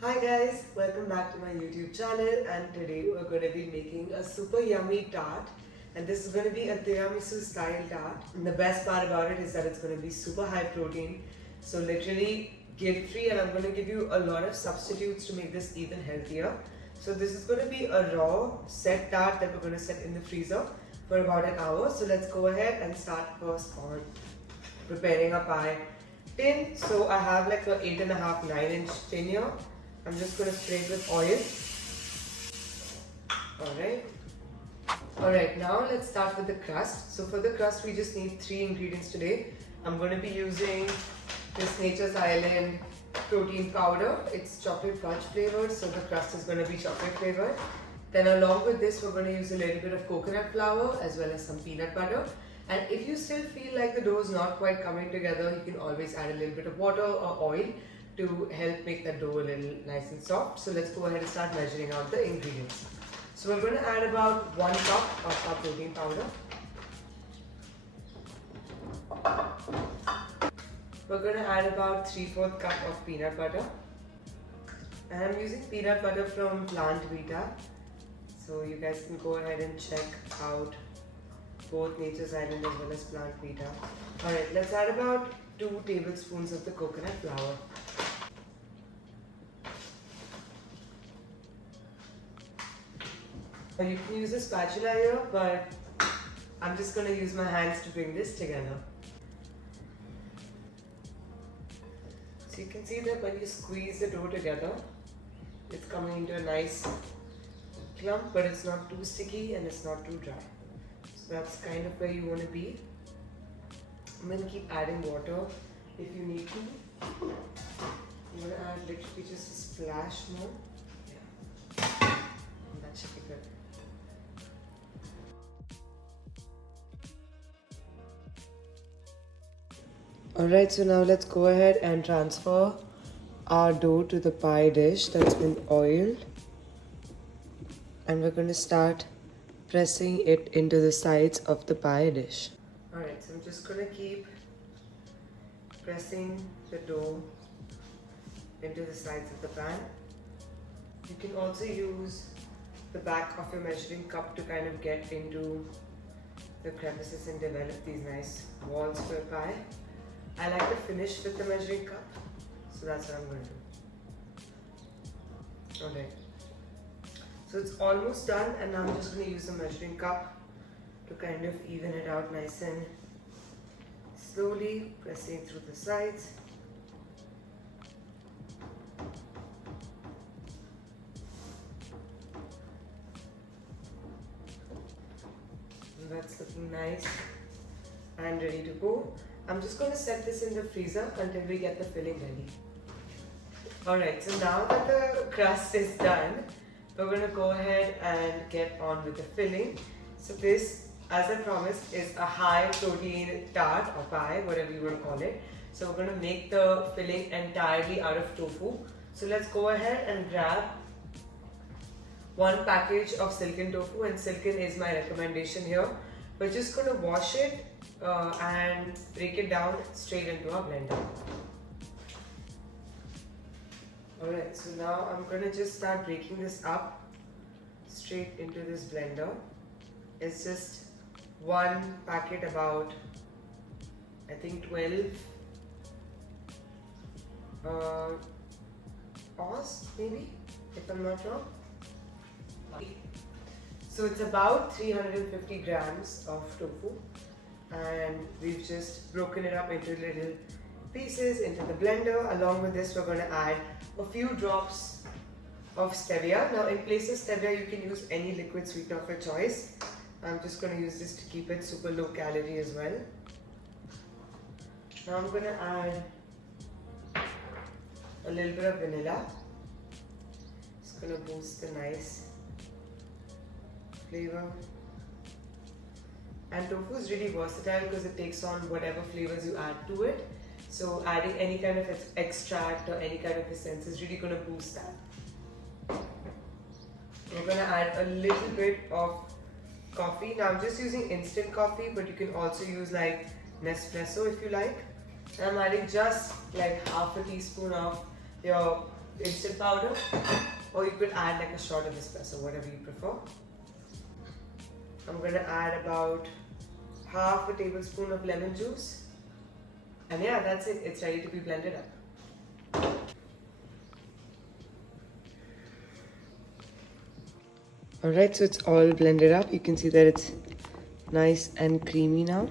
Hi guys, welcome back to my YouTube channel, and today we're going to be making a super yummy tart, and this is going to be a tiramisu style tart. And the best part about it is that it's going to be super high protein, so literally guilt free, and I'm going to give you a lot of substitutes to make this even healthier. So this is going to be a raw set tart that we're going to set in the freezer for about an hour. So let's go ahead and start first on preparing a pie tin. So I have like a 8.5 9-inch tin here. I'm just going to spray it with oil. Alright, now let's start with the crust. So for the crust we just need 3 ingredients today. I'm going to be using this Nature's Island protein powder. It's chocolate fudge flavored, so the crust is going to be chocolate flavored. Then along with this we're going to use a little bit of coconut flour as well as some peanut butter. And if you still feel like the dough is not quite coming together, you can always add a little bit of water or oil to help make the dough a little nice and soft. So let's go ahead and start measuring out the ingredients. So we're going to add about 1 cup of our protein powder. We're going to add about 3/4 cup of peanut butter. And I'm using peanut butter from PlantBased Vinita. So you guys can go ahead and check out both Nature's Island as well as PlantBased Vinita. Alright, let's add about 2 tablespoons of the coconut flour. You can use a spatula here, but I'm just going to use my hands to bring this together. So you can see that when you squeeze the dough together, it's coming into a nice clump, but it's not too sticky and it's not too dry. So that's kind of where you want to be. I'm going to keep adding water if you need to. I'm going to add literally just a splash more. Yeah. And that should be good. Alright, so now let's go ahead and transfer our dough to the pie dish that's been oiled. And we're going to start pressing it into the sides of the pie dish. Alright, so I'm just going to keep pressing the dough into the sides of the pan. You can also use the back of your measuring cup to kind of get into the crevices and develop these nice walls for a pie. I like to finish with the measuring cup, so that's what I'm going to do. Alright, so it's almost done, and now I'm just going to use the measuring cup to kind of even it out nice and slowly, pressing through the sides. And that's looking nice and ready to go. I'm just going to set this in the freezer until we get the filling ready. Alright, so now that the crust is done, we're going to go ahead and get on with the filling. So this, as I promised, is a high protein tart or pie, whatever you want to call it. So we're going to make the filling entirely out of tofu. So let's go ahead and grab 1 package of silken tofu, and silken is my recommendation here. We're just going to wash it and break it down straight into our blender. Alright, so now I'm going to just start breaking this up straight into this blender. It's just 1 packet, about I think 12 oz maybe, if I'm not wrong. So it's about 350 grams of tofu, and we've just broken it up into little pieces into the blender. Along with this, we're going to add a few drops of stevia. Now in place of stevia, you can use any liquid sweetener of your choice. I'm just going to use this to keep it super low calorie as well. Now I'm going to add a little bit of vanilla. It's going to boost the nice flavor. And tofu is really versatile because it takes on whatever flavors you add to it. So adding any kind of extract or any kind of essence is really going to boost that. We're going to add a little bit of coffee. Now I'm just using instant coffee, but you can also use like Nespresso if you like. And I'm adding just like half a teaspoon of your instant powder, or you could add like a shot of espresso, whatever you prefer. I'm gonna add about half a tablespoon of lemon juice. And yeah, that's it. It's ready to be blended up. Alright, so it's all blended up. You can see that it's nice and creamy now,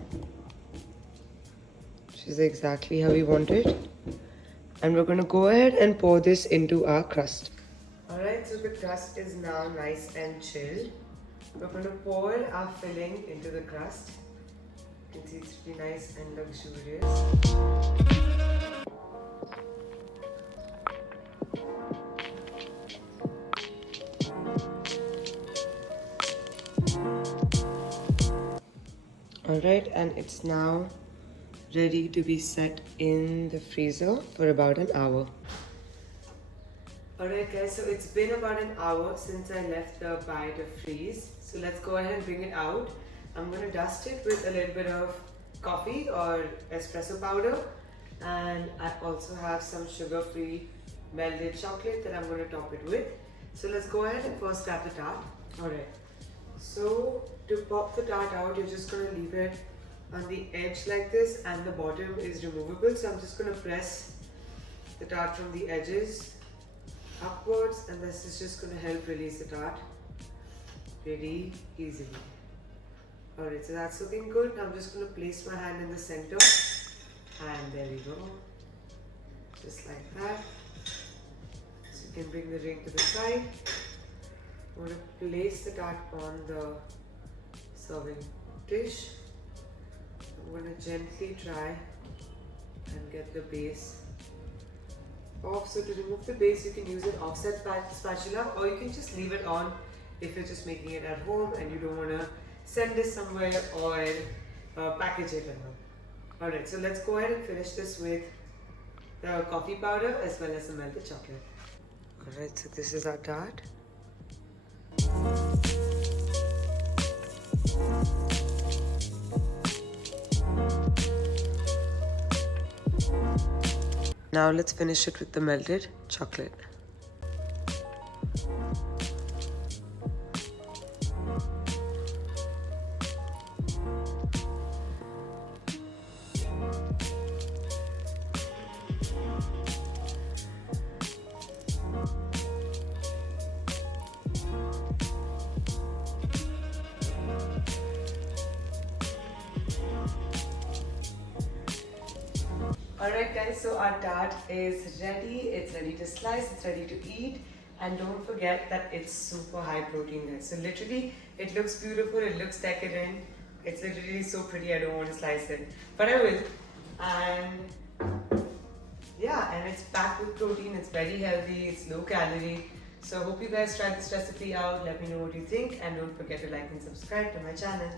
which is exactly how we want it. And we're going to go ahead and pour this into our crust. Alright, so the crust is now nice and chilled. We're going to pour our filling into the crust. You can see it's pretty nice and luxurious. Alright, and it's now ready to be set in the freezer for about an hour. Alright guys, so it's been about an hour since I left the pie to freeze. So let's go ahead and bring it out. I'm going to dust it with a little bit of coffee or espresso powder. And I also have some sugar-free melted chocolate that I'm going to top it with. So let's go ahead and first grab the tart. Alright. So to pop the tart out, you're just going to leave it on the edge like this, and the bottom is removable. So I'm just going to press the tart from the edges upwards, and this is just going to help release the tart pretty easily. Alright, so that's looking good. Now I'm just going to place my hand in the center, and there we go. Just like that. So you can bring the ring to the side. I'm going to place the tart on the serving dish. I'm going to gently try and get the base off. So to remove the base, you can use an offset spatula, or you can just leave it on if you're just making it at home and you don't want to send this somewhere or package it at home. Alright, so let's go ahead and finish this with the coffee powder as well as the melted chocolate. Alright, so this is our tart. Now let's finish it with the melted chocolate. Alright guys, so our tart is ready. It's ready to slice, it's ready to eat. And don't forget that it's super high protein guys. So literally, it looks beautiful, it looks decadent. It's literally so pretty, I don't want to slice it. But I will. And yeah, and it's packed with protein, it's very healthy, it's low calorie. So I hope you guys try this recipe out. Let me know what you think. And don't forget to like and subscribe to my channel.